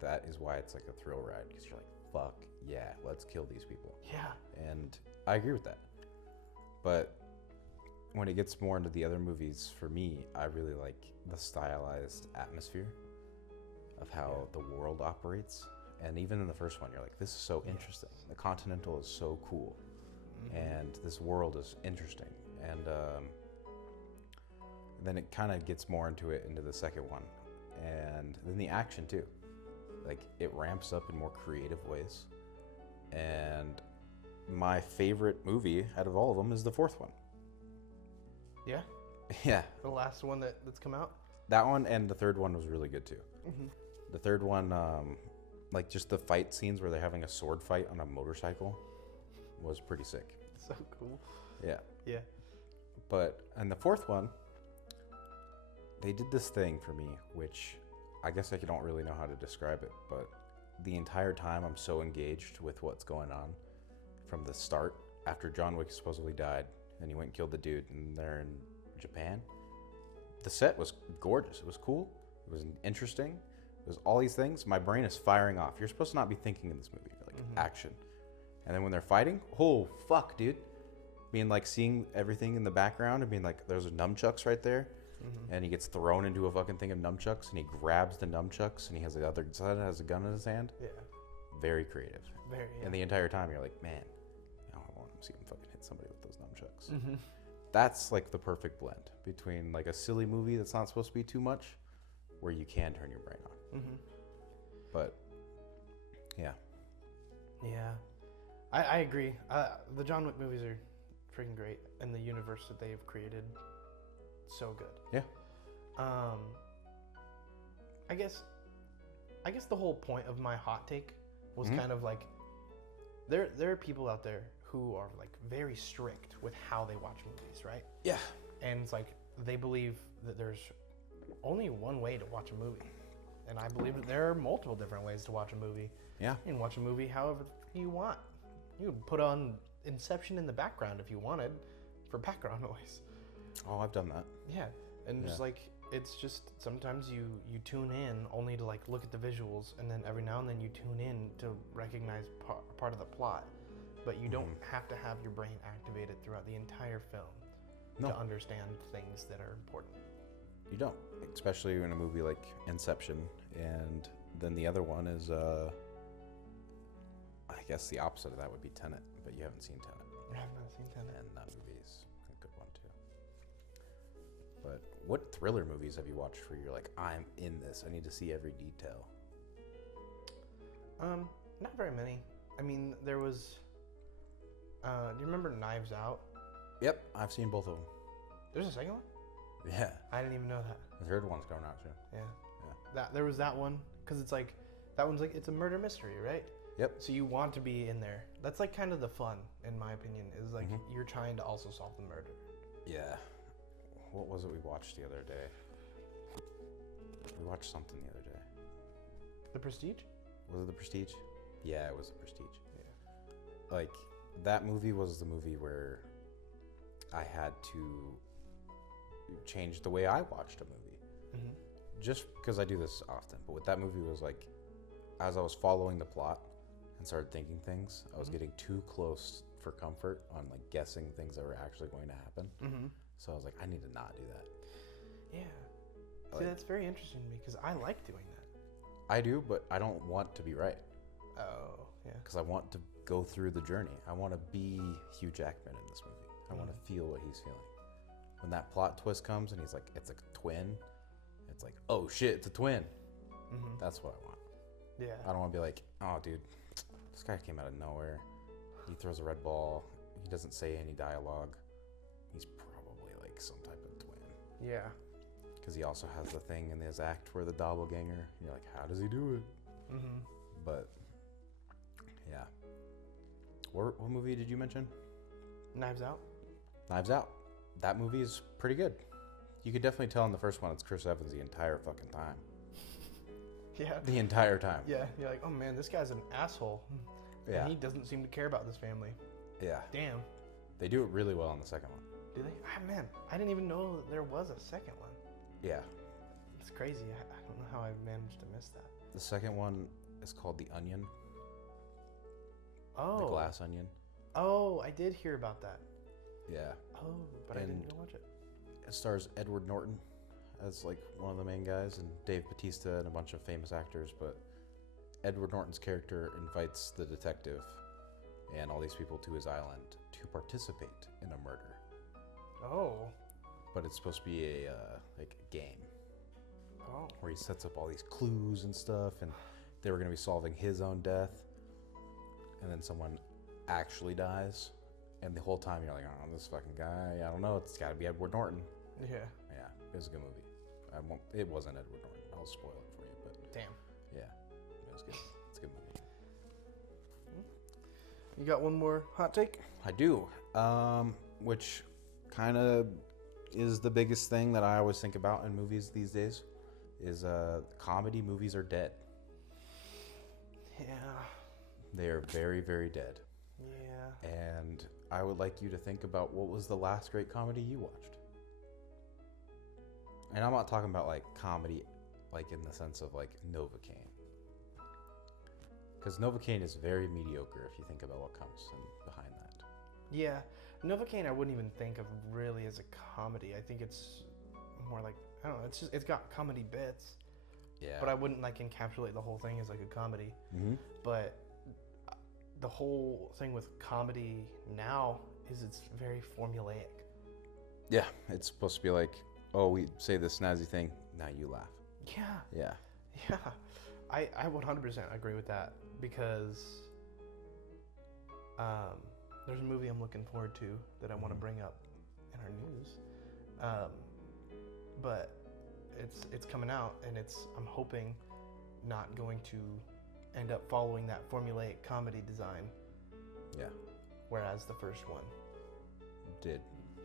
that is why it's like a thrill ride, because you're like, fuck yeah, let's kill these people. Yeah. And I agree with that. But when it gets more into the other movies, for me, I really like the stylized atmosphere of how the world operates. And even in the first one, you're like, this is so interesting. The Continental is so cool. And this world is interesting. And then it kind of gets more into the second one. And then the action, too. Like, it ramps up in more creative ways. And my favorite movie out of all of them is the fourth one. Yeah? Yeah. The last one that's come out? That one, and the third one was really good, too. The third one, like, just the fight scenes where they're having a sword fight on a motorcycle was pretty sick. So cool. Yeah. Yeah. But in the fourth one, they did this thing for me, which I guess I don't really know how to describe it, but the entire time I'm so engaged with what's going on from the start, after John Wick supposedly died and he went and killed the dude, and they're in Japan. The set was gorgeous. It was cool. It was interesting. It was all these things. My brain is firing off. You're supposed to not be thinking in this movie, like action. And then when they're fighting, oh, fuck, dude. Being like seeing everything in the background and being like, there's nunchucks right there. And he gets thrown into a fucking thing of nunchucks and he grabs the nunchucks and he has the other side has a gun in his hand. Yeah. Very creative. Very, yeah. And the entire time you're like, man, I want to see him fucking hit somebody with those nunchucks. That's like the perfect blend between like a silly movie that's not supposed to be too much, where you can turn your brain on. But yeah. Yeah. I agree. The John Wick movies are freaking great, and the universe that they've created, so good. Yeah. I guess the whole point of my hot take was kind of like, there are people out there who are like very strict with how they watch movies, right? Yeah. And it's like they believe that there's only one way to watch a movie, and I believe that there are multiple different ways to watch a movie. Yeah. You can watch a movie however you want. You could put on Inception in the background if you wanted, for background noise. Oh, I've done that. Yeah, and just like, it's just sometimes you tune in only to like look at the visuals, and then every now and then you tune in to recognize part of the plot, but you don't have to have your brain activated throughout the entire film to understand things that are important. You don't, especially in a movie like Inception, and then the other one is, I guess the opposite of that would be Tenet, but you haven't seen Tenet. I have not seen Tenet. And that movie is a good one too. But what thriller movies have you watched where you're like, I'm in this, I need to see every detail? Not very many. I mean, there was, do you remember Knives Out? Yep, I've seen both of them. There's a second one? Yeah. I didn't even know that. The third one's coming out soon. Yeah. There was that one, because it's like, that one's like, it's a murder mystery, right? Yep. So you want to be in there. That's like kind of the fun, in my opinion, is like you're trying to also solve the murder. Yeah. What was it we watched the other day? We watched something the other day. The Prestige? Was it The Prestige? Yeah, it was The Prestige. Yeah. Like, that movie was the movie where I had to change the way I watched a movie. Just because I do this often. But with that movie, it was like, as I was following the plot and started thinking things, I was getting too close for comfort on like guessing things that were actually going to happen. So I was like, I need to not do that. Yeah. Like, see, that's very interesting to me, because I like doing that. I do, but I don't want to be right. Oh, yeah. Because I want to go through the journey. I want to be Hugh Jackman in this movie. I want to feel what he's feeling. When that plot twist comes and he's like, it's a twin, it's like, oh shit, it's a twin. That's what I want. Yeah. I don't want to be like, oh dude, this guy came out of nowhere. He throws a red ball. He doesn't say any dialogue. he's probably like some type of twin. Yeah. Because he also has the thing in his act where the doppelganger, you're like, how does he do it? Mm-hmm. But, yeah. What movie did you mention? Knives Out. Knives Out. That movie is pretty good. You could definitely tell in the first one it's Chris Evans the entire fucking time. Yeah. The entire time. Yeah. You're like, oh man, this guy's an asshole. Yeah. And he doesn't seem to care about this family. Yeah. Damn. They do it really well in the second one. Do they? Ah, man, I didn't even know there was a second one. Yeah. It's crazy. I don't know how I managed to miss that. The second one is called The Onion. Oh. The Glass Onion. Oh, I did hear about that. Yeah. Oh, but I didn't go watch it. It stars Edward Norton as like one of the main guys and Dave Bautista and a bunch of famous actors, but Edward Norton's character invites the detective and all these people to his island to participate in a murder. Oh. But it's supposed to be a like a game. Oh. Where he sets up all these clues and stuff, and they were going to be solving his own death, and then someone actually dies, and the whole time you're like, oh, this fucking guy, I don't know, it's got to be Edward Norton. Yeah. Yeah, it was a good movie. It wasn't Edward Norton. I'll spoil it for you, but Damn. yeah, it was good. It's a good movie. You got one more hot take? I do, which kind of is the biggest thing that I always think about in movies these days, is comedy movies are dead. Yeah. They are very, very dead. Yeah. And I would like you to think about what was the last great comedy you watched. And I'm not talking about like comedy like in the sense of like Novocaine. Because Novocaine is very mediocre if you think about what comes behind that. Yeah. Novocaine I wouldn't even think of really as a comedy. I think it's more like, I don't know, it's got comedy bits. Yeah. But I wouldn't like encapsulate the whole thing as like a comedy. Mm-hmm. But the whole thing with comedy now is it's very formulaic. Yeah, it's supposed to be like, oh, we say this snazzy thing, now you laugh. Yeah. Yeah. Yeah. I 100% agree with that because there's a movie I'm looking forward to that I want to bring up in our news. But it's coming out and I'm hoping not going to end up following that formulaic comedy design. Yeah. Whereas the first one Did.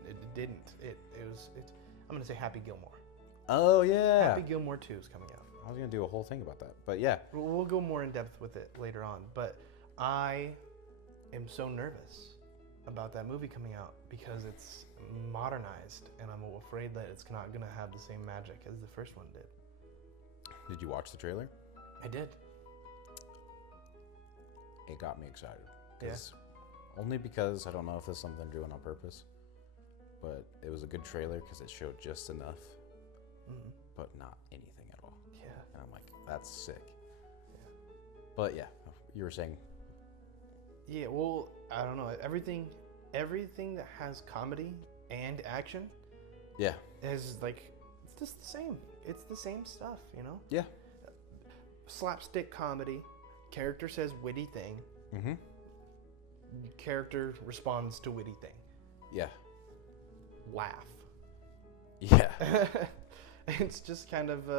It didn't. I'm going to say Happy Gilmore. Oh, yeah. Happy Gilmore 2 is coming out. I was going to do a whole thing about that. But yeah. We'll go more in depth with it later on. But I am so nervous about that movie coming out because it's modernized and I'm afraid that it's not going to have the same magic as the first one did. Did you watch the trailer? I did. It got me excited. Yeah. Only because I don't know if this is something they're doing on purpose, but it was a good trailer because it showed just enough, but not anything at all. Yeah. And I'm like, that's sick. Yeah. But yeah, you were saying. Yeah, well, I don't know. Everything that has comedy and action. Yeah. Is like, it's just the same. It's the same stuff, you know? Yeah. Slapstick comedy. Character says witty thing. Mm-hmm. Character responds to witty thing. Yeah. Laugh. Yeah. It's just kind of,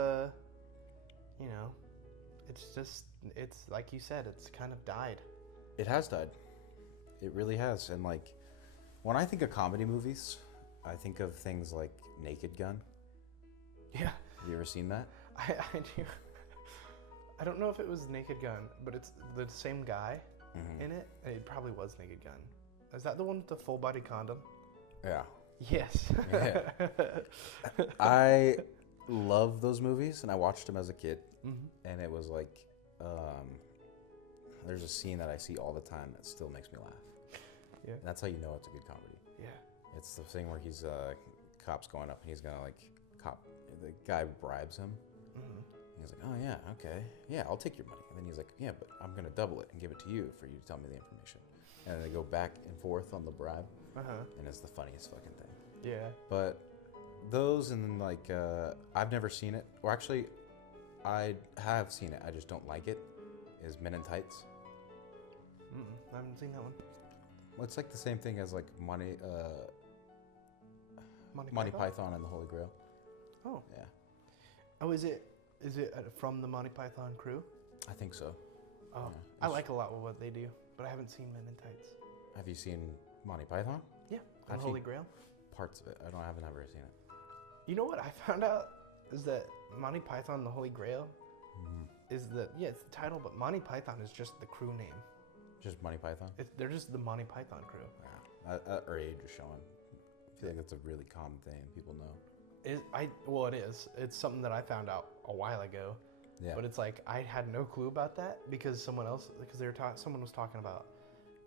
it's like you said, it's kind of died. It has died. It really has. And like, when I think of comedy movies, I think of things like Naked Gun. Yeah. Have you ever seen that? I do. I don't know if it was Naked Gun, but it's the same guy in it. It probably was Naked Gun. Is that the one with the full body condom? Yeah. Yes. Yeah. I love those movies, and I watched them as a kid, and it was like, there's a scene that I see all the time that still makes me laugh. Yeah. And that's how you know it's a good comedy. Yeah. It's the thing where he's cop's going up, and he's gonna the guy bribes him. He's like, oh yeah, okay, yeah, I'll take your money. And then he's like, yeah, but I'm gonna double it and give it to you for you to tell me the information. And then they go back and forth on the bribe, and it's the funniest fucking thing. Yeah. But those and like, I've never seen it. Or actually, I have seen it. I just don't like it. Is Men in Tights. I haven't seen that one. Well, it's like the same thing as like Money. Monty Python and the Holy Grail. Oh. Yeah. Oh, is it from the Monty Python crew? I think so. Oh, yeah. I like a lot of what they do, but I haven't seen Men in Tights. Have you seen Monty Python? Yeah, and Holy Grail. Parts of it. I haven't ever seen it. You know what I found out is that Monty Python and the Holy Grail is it's the title, but Monty Python is just the crew name. Just Monty Python? They're just the Monty Python crew. Yeah. At our age is showing. I feel like it's a really common thing people know. It is. It's something that I found out a while ago. Yeah. But it's like I had no clue about that because someone was talking about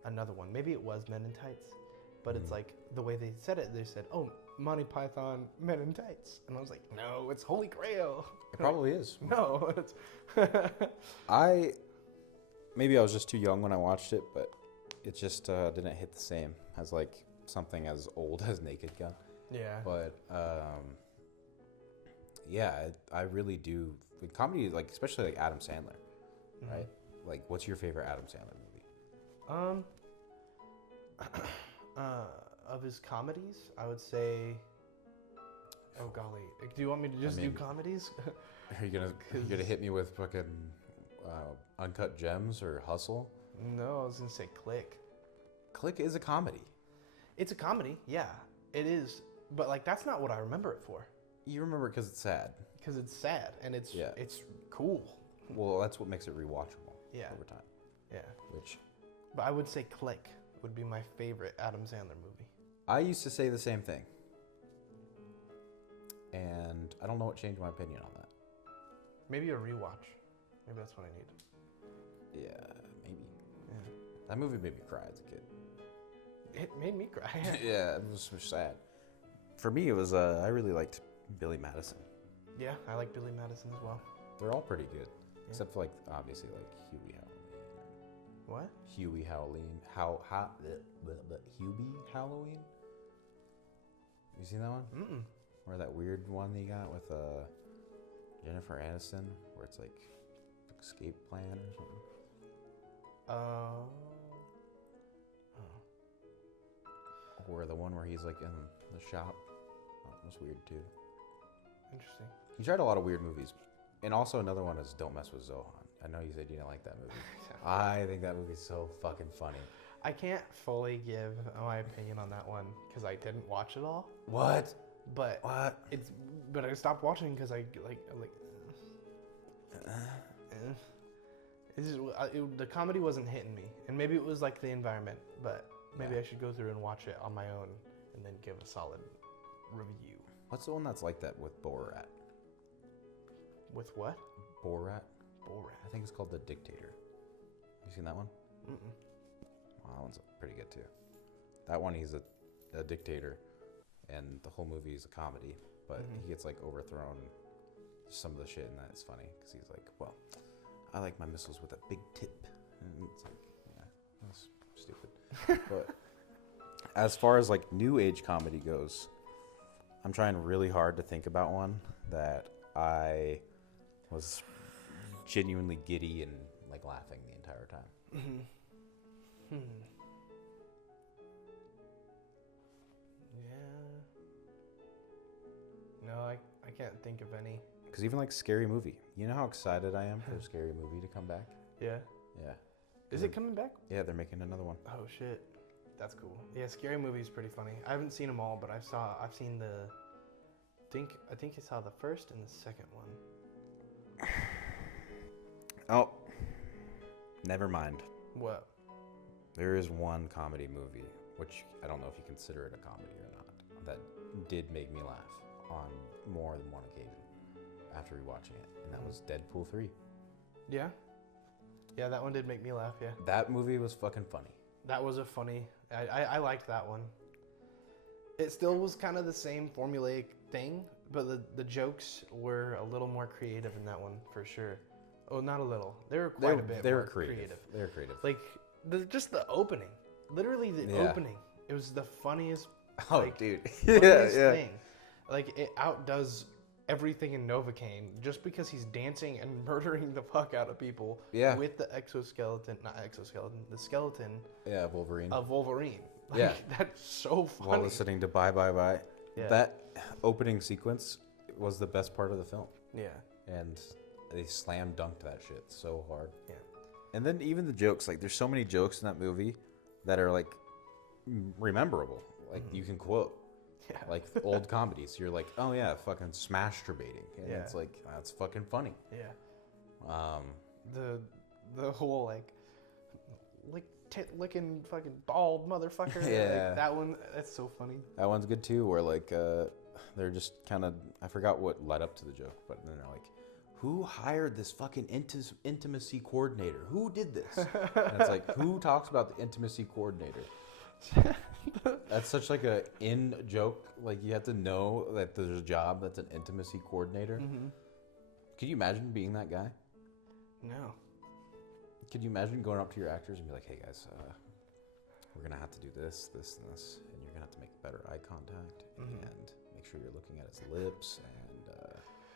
another one. Maybe it was Men in Tights, but it's like the way they said it. They said, "Oh, Monty Python, Men in Tights," and I was like, "No, it's Holy Grail." It probably is. No, it's. Maybe I was just too young when I watched it, but it just didn't hit the same as like something as old as Naked Gun. Yeah. But I really do. Like comedy, like especially like Adam Sandler, right? Like, what's your favorite Adam Sandler movie? Of his comedies, I would say. Oh golly, do you want me to just do comedies? Are you gonna hit me with fucking Uncut Gems or Hustle? No, I was gonna say Click. Click is a comedy. It's a comedy, yeah, it is. But like, that's not what I remember it for. You remember it because it's sad. Because it's sad and it's cool. Well, that's what makes it rewatchable. Yeah. Over time. Yeah. Which. But I would say Click would be my favorite Adam Sandler movie. I used to say the same thing. And I don't know what changed my opinion on that. Maybe a rewatch. Maybe that's what I need. Yeah, maybe. Yeah. That movie made me cry as a kid. It made me cry. Yeah, it was sad. For me, it was, I really liked Billy Madison. Yeah, I like Billy Madison as well. They're all pretty good. Yeah. Except for, like, obviously, like, Huey Halloween. What? Huey Halloween. Hubie Halloween? You seen that one? Mm-mm. Or that weird one they got with Jennifer Aniston, where it's like escape plan or something. Or the one where he's like in the shop. That was weird too. Interesting. He tried a lot of weird movies. And also another one is Don't Mess with Zohan. I know you said you didn't like that movie. I think that movie's so fucking funny. I can't fully give my opinion on that one because I didn't watch it all. What? But I stopped watching because I'm like it's just, the comedy wasn't hitting me, and maybe it was like the environment, but maybe I should go through and watch it on my own and then give a solid review. What's the one that's like that with Borat? With what? Borat. Borat. I think it's called The Dictator. You seen that one? Mm-mm. Wow, that one's pretty good too. That one, he's a dictator. And the whole movie is a comedy, but he gets like overthrown. Some of the shit in that is funny because he's like, "Well, I like my missiles with a big tip," and it's like, yeah, that's stupid. But as far as like new age comedy goes, I'm trying really hard to think about one that I was genuinely giddy and like laughing the entire time. No, I can't think of any. Because even like Scary Movie. You know how excited I am for a Scary Movie to come back? Yeah. Yeah. Is it coming back? Yeah, they're making another one. Oh shit. That's cool. Yeah, Scary Movie is pretty funny. I haven't seen them all, but I've seen I think I saw the first and the second one. Oh. Never mind. What? There is one comedy movie, which I don't know if you consider it a comedy or not, that did make me laugh on more than one occasion after rewatching it, and that was Deadpool 3. Yeah? Yeah, that one did make me laugh, yeah. That movie was fucking funny. That was a funny... I liked that one. It still was kind of the same formulaic thing, but the jokes were a little more creative in that one, for sure. Oh, not a little. They were quite a bit more creative. They were creative. Like, just the opening. Literally the opening. It was the funniest... dude. funniest thing. Like, it outdoes everything in Novocaine just because he's dancing and murdering the fuck out of people with the the skeleton Wolverine. of Wolverine. Like, that's so funny. While listening to Bye Bye Bye. Yeah. That opening sequence was the best part of the film. Yeah. And they slam dunked that shit so hard. Yeah. And then even the jokes, like there's so many jokes in that movie that are like rememberable. Like you can quote. Yeah. Like old comedies. You're like, oh yeah, fucking smasturbating. And Yeah. it's like, that's fucking funny. Yeah. The whole like licking fucking bald motherfucker. Yeah. Like, that one, that's so funny. That one's good too, where like they're just kind of, I forgot what led up to the joke, but then they're like, who hired this fucking intimacy coordinator? Who did this? And it's like, who talks about the intimacy coordinator? That's such like a in joke. Like you have to know that there's a job that's an intimacy coordinator. Mm-hmm. Could you imagine being that guy? No. Could you imagine going up to your actors and be like, hey guys, we're going to have to do this, this, and this, and you're going to have to make better eye contact and make sure you're looking at his lips and...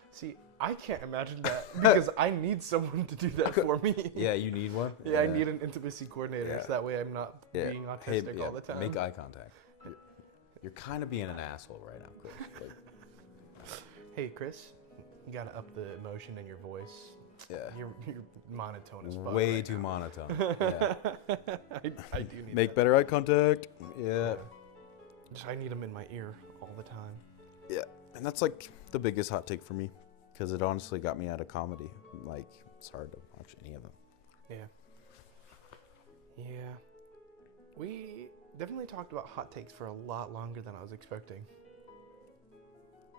See, I can't imagine that because I need someone to do that for me. Yeah, you need one? Yeah, I need an intimacy coordinator so that way I'm not being autistic all the time. Make eye contact. You're kind of being an asshole right now, Chris. Like, hey, Chris, you got to up the emotion in your voice. Yeah. You're monotone as fuck. Way right too now. monotone. Yeah. I do need Make that. better eye contact. Yeah. I need them in my ear all the time. Yeah. And that's like the biggest hot take for me because it honestly got me out of comedy. Like, it's hard to watch any of them. Yeah. Yeah. We definitely talked about hot takes for a lot longer than I was expecting.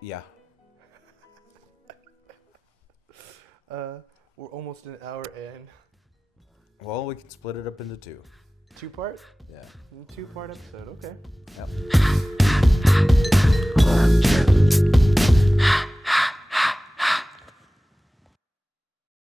Yeah. We're almost an hour in. Well, we can split it up into two. 2-part? Yeah. 2-part episode, okay. Yep.